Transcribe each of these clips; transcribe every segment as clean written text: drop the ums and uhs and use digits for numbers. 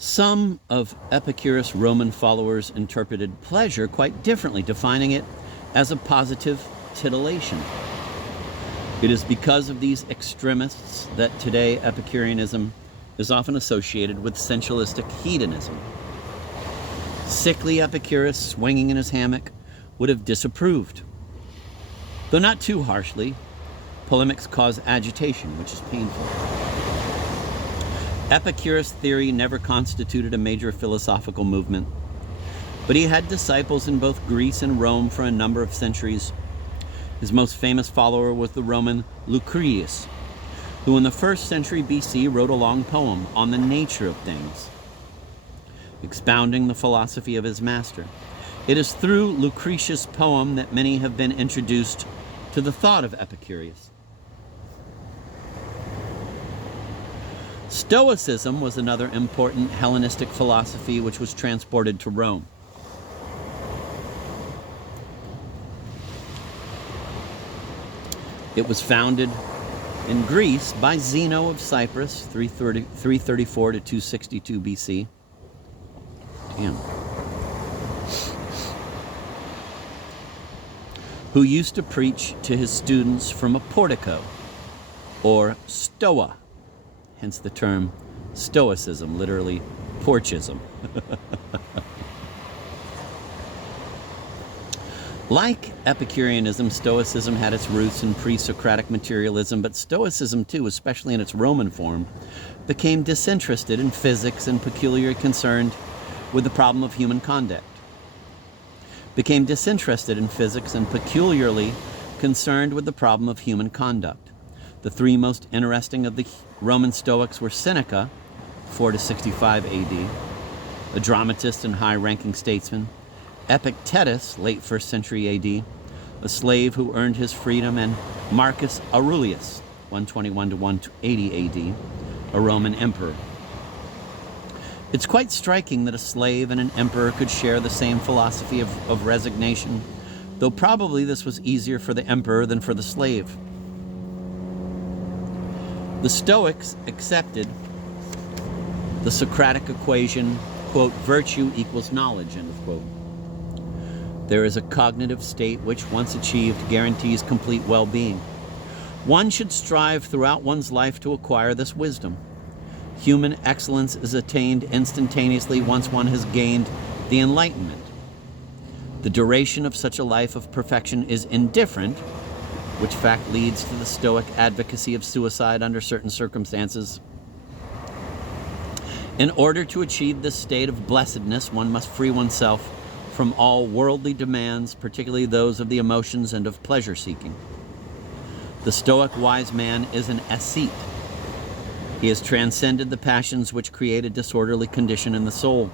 Some of Epicurus' Roman followers interpreted pleasure quite differently, defining it as a positive titillation. It is because of these extremists that today Epicureanism is often associated with sensualistic hedonism. Sickly Epicurus, swinging in his hammock, would have disapproved. Though not too harshly, polemics cause agitation, which is painful. Epicurus' theory never constituted a major philosophical movement, but he had disciples in both Greece and Rome for a number of centuries. His most famous follower was the Roman Lucretius, who in the 1st century BC wrote a long poem on the nature of things, expounding the philosophy of his master. It is through Lucretius' poem that many have been introduced to the thought of Epicurus. Stoicism was another important Hellenistic philosophy which was transported to Rome. It was founded in Greece by Zeno of Cyprus, 334 to 262 BC. Damn. Who used to preach to his students from a portico, or stoa, hence the term Stoicism, literally porchism. Like Epicureanism, Stoicism had its roots in pre-Socratic materialism, but Stoicism too, especially in its Roman form, became disinterested in physics and peculiarly concerned with the problem of human conduct. Became disinterested in physics and peculiarly concerned with the problem of human conduct. The three most interesting of the Roman Stoics were Seneca, 4 to 65 AD, a dramatist and high-ranking statesman; Epictetus, late 1st century AD, a slave who earned his freedom; and Marcus Aurelius, 121 to 180 AD, a Roman emperor. It's quite striking that a slave and an emperor could share the same philosophy of resignation, though probably this was easier for the emperor than for the slave. The Stoics accepted the Socratic equation, quote, virtue equals knowledge, end of quote. There is a cognitive state which, once achieved, guarantees complete well-being. One should strive throughout one's life to acquire this wisdom. Human excellence is attained instantaneously once one has gained the enlightenment. The duration of such a life of perfection is indifferent, which fact leads to the Stoic advocacy of suicide under certain circumstances. In order to achieve this state of blessedness, one must free oneself from all worldly demands, particularly those of the emotions and of pleasure-seeking. The Stoic wise man is an ascete. He has transcended the passions which create a disorderly condition in the soul.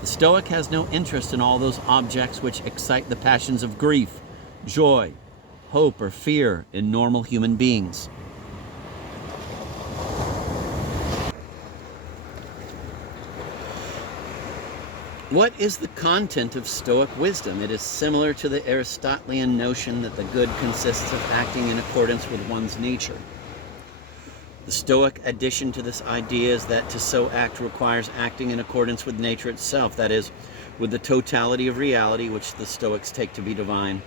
The Stoic has no interest in all those objects which excite the passions of grief, joy, hope, or fear in normal human beings. What is the content of Stoic wisdom? It is similar to the Aristotelian notion that the good consists of acting in accordance with one's nature. The Stoic addition to this idea is that to so act requires acting in accordance with nature itself, that is, with the totality of reality, which the Stoics take to be divine,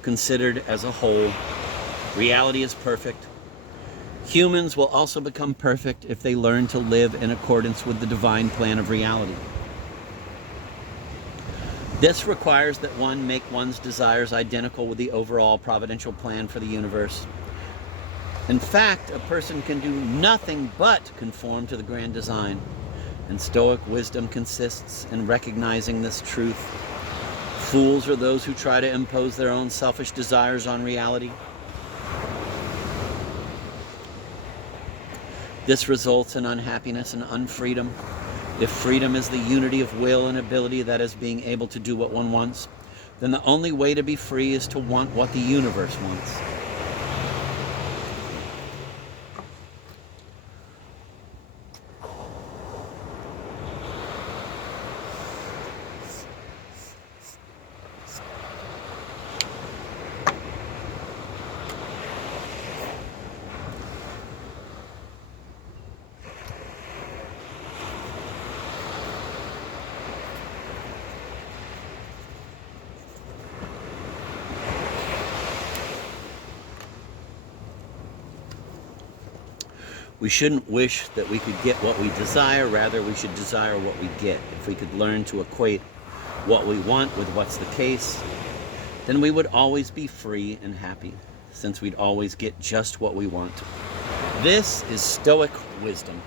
considered as a whole. Reality is perfect. Humans will also become perfect if they learn to live in accordance with the divine plan of reality. This requires that one make one's desires identical with the overall providential plan for the universe. In fact, a person can do nothing but conform to the grand design, and Stoic wisdom consists in recognizing this truth. Fools are those who try to impose their own selfish desires on reality. This results in unhappiness and unfreedom. If freedom is the unity of will and ability, that is, being able to do what one wants, then the only way to be free is to want what the universe wants. We shouldn't wish that we could get what we desire, rather we should desire what we get. If we could learn to equate what we want with what's the case, then we would always be free and happy, since we'd always get just what we want. This is Stoic wisdom.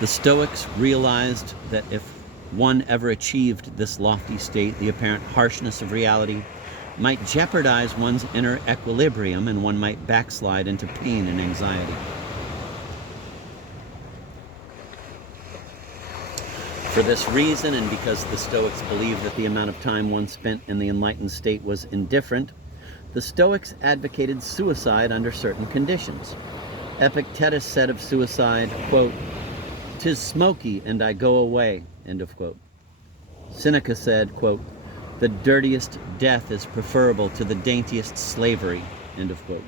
The Stoics realized that if one ever achieved this lofty state, the apparent harshness of reality might jeopardize one's inner equilibrium, and one might backslide into pain and anxiety. For this reason, and because the Stoics believed that the amount of time one spent in the enlightened state was indifferent, the Stoics advocated suicide under certain conditions. Epictetus said of suicide, quote, "'Tis smoky and I go away," end of quote. Seneca said, quote, "The dirtiest death is preferable to the daintiest slavery," end of quote.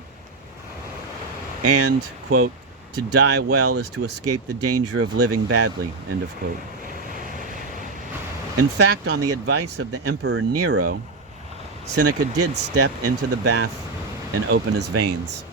And, quote, "To die well is to escape the danger of living badly," end of quote. In fact, on the advice of the Emperor Nero, Seneca did step into the bath and open his veins.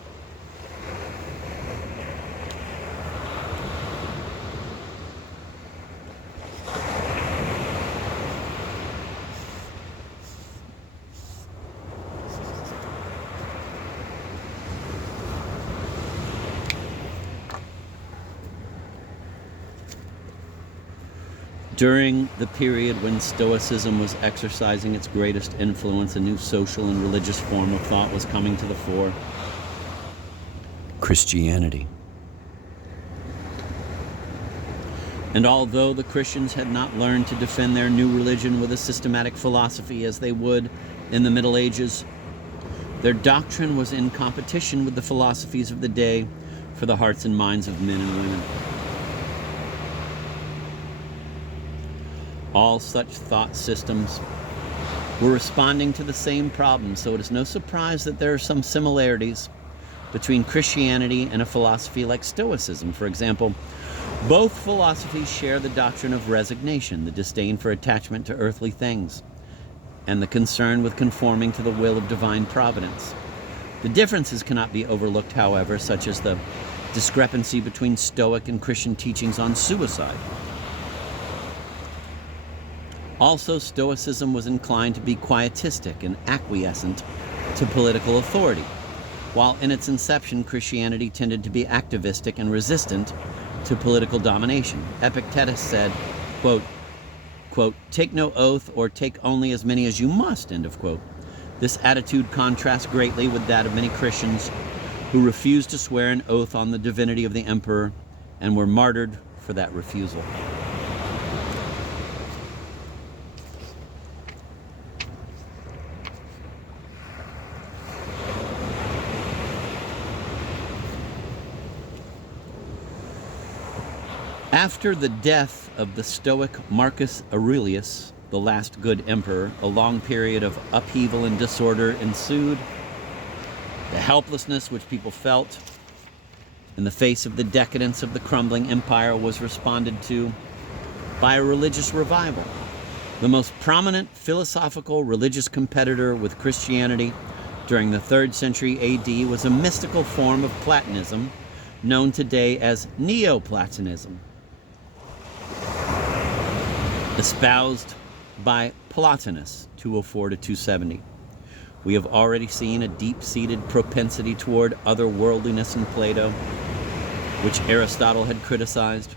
During the period when Stoicism was exercising its greatest influence, a new social and religious form of thought was coming to the fore: Christianity. And although the Christians had not learned to defend their new religion with a systematic philosophy as they would in the Middle Ages, their doctrine was in competition with the philosophies of the day for the hearts and minds of men and women. All such thought systems were responding to the same problem, so it is no surprise that there are some similarities between Christianity and a philosophy like Stoicism. For example, both philosophies share the doctrine of resignation, the disdain for attachment to earthly things, and the concern with conforming to the will of divine providence. The differences cannot be overlooked, however, such as the discrepancy between Stoic and Christian teachings on suicide. Also, Stoicism was inclined to be quietistic and acquiescent to political authority, while in its inception Christianity tended to be activistic and resistant to political domination. Epictetus said, quote, "Take no oath, or take only as many as you must," end of quote. This attitude contrasts greatly with that of many Christians who refused to swear an oath on the divinity of the emperor and were martyred for that refusal. After the death of the Stoic Marcus Aurelius, the last good emperor, a long period of upheaval and disorder ensued. The helplessness which people felt in the face of the decadence of the crumbling empire was responded to by a religious revival. The most prominent philosophical religious competitor with Christianity during the 3rd century AD was a mystical form of Platonism known today as Neoplatonism, espoused by Plotinus, 204 to 270. We have already seen a deep-seated propensity toward otherworldliness in Plato, which Aristotle had criticized.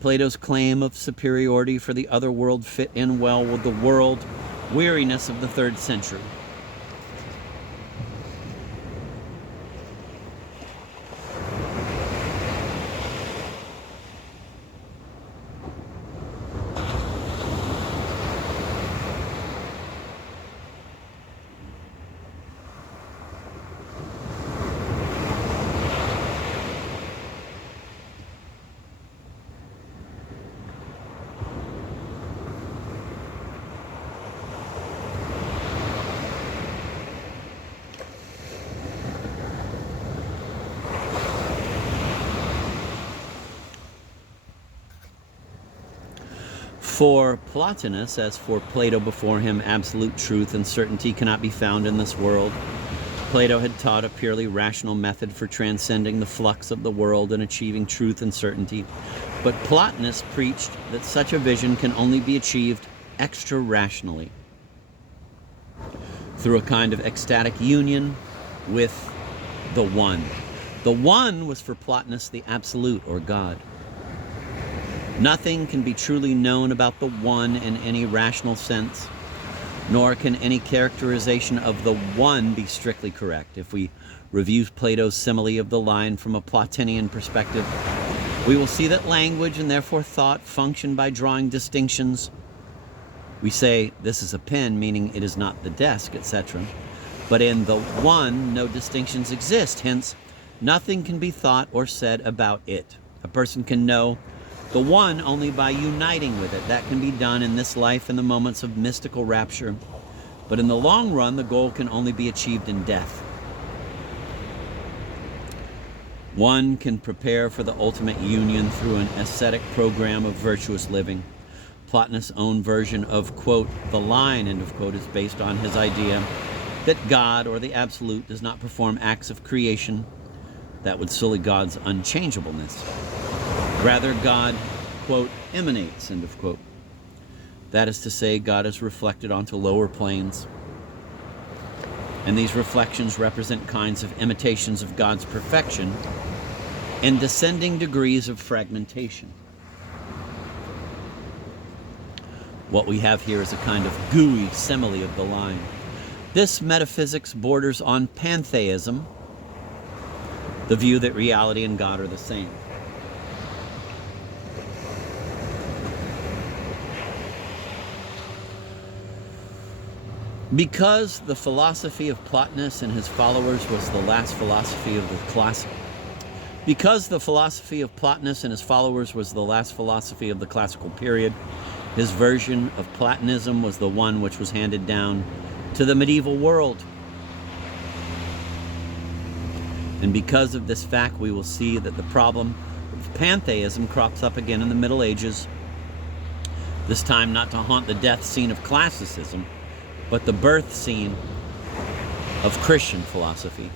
Plato's claim of superiority for the other world fit in well with the world weariness of the 3rd century. For Plotinus, as for Plato before him, absolute truth and certainty cannot be found in this world. Plato had taught a purely rational method for transcending the flux of the world and achieving truth and certainty. But Plotinus preached that such a vision can only be achieved extra-rationally, through a kind of ecstatic union with the One. The One was for Plotinus the Absolute, or God. Nothing can be truly known about the One in any rational sense, nor can any characterization of the One be strictly correct. If we review Plato's simile of the line from a Platonian perspective, we will see that language and therefore thought function by drawing distinctions. We say, this is a pen, meaning it is not the desk, etc. But in the One, no distinctions exist, hence nothing can be thought or said about it. A person can know the One only by uniting with it. That can be done in this life in the moments of mystical rapture. But in the long run, the goal can only be achieved in death. One can prepare for the ultimate union through an ascetic program of virtuous living. Plotinus' own version of, quote, the line, end of quote, is based on his idea that God, or the Absolute, does not perform acts of creation that would sully God's unchangeableness. Rather, God, quote, emanates, end of quote. That is to say, God is reflected onto lower planes. And these reflections represent kinds of imitations of God's perfection and descending degrees of fragmentation. What we have here is a kind of gooey simile of the line. This metaphysics borders on pantheism, the view that reality and God are the same. Because the philosophy of Plotinus and his followers was the last philosophy of the classical period, his version of Platonism was the one which was handed down to the medieval world. And because of this fact, we will see that the problem of pantheism crops up again in the Middle Ages, this time not to haunt the death scene of classicism, but the birth scene of Christian philosophy.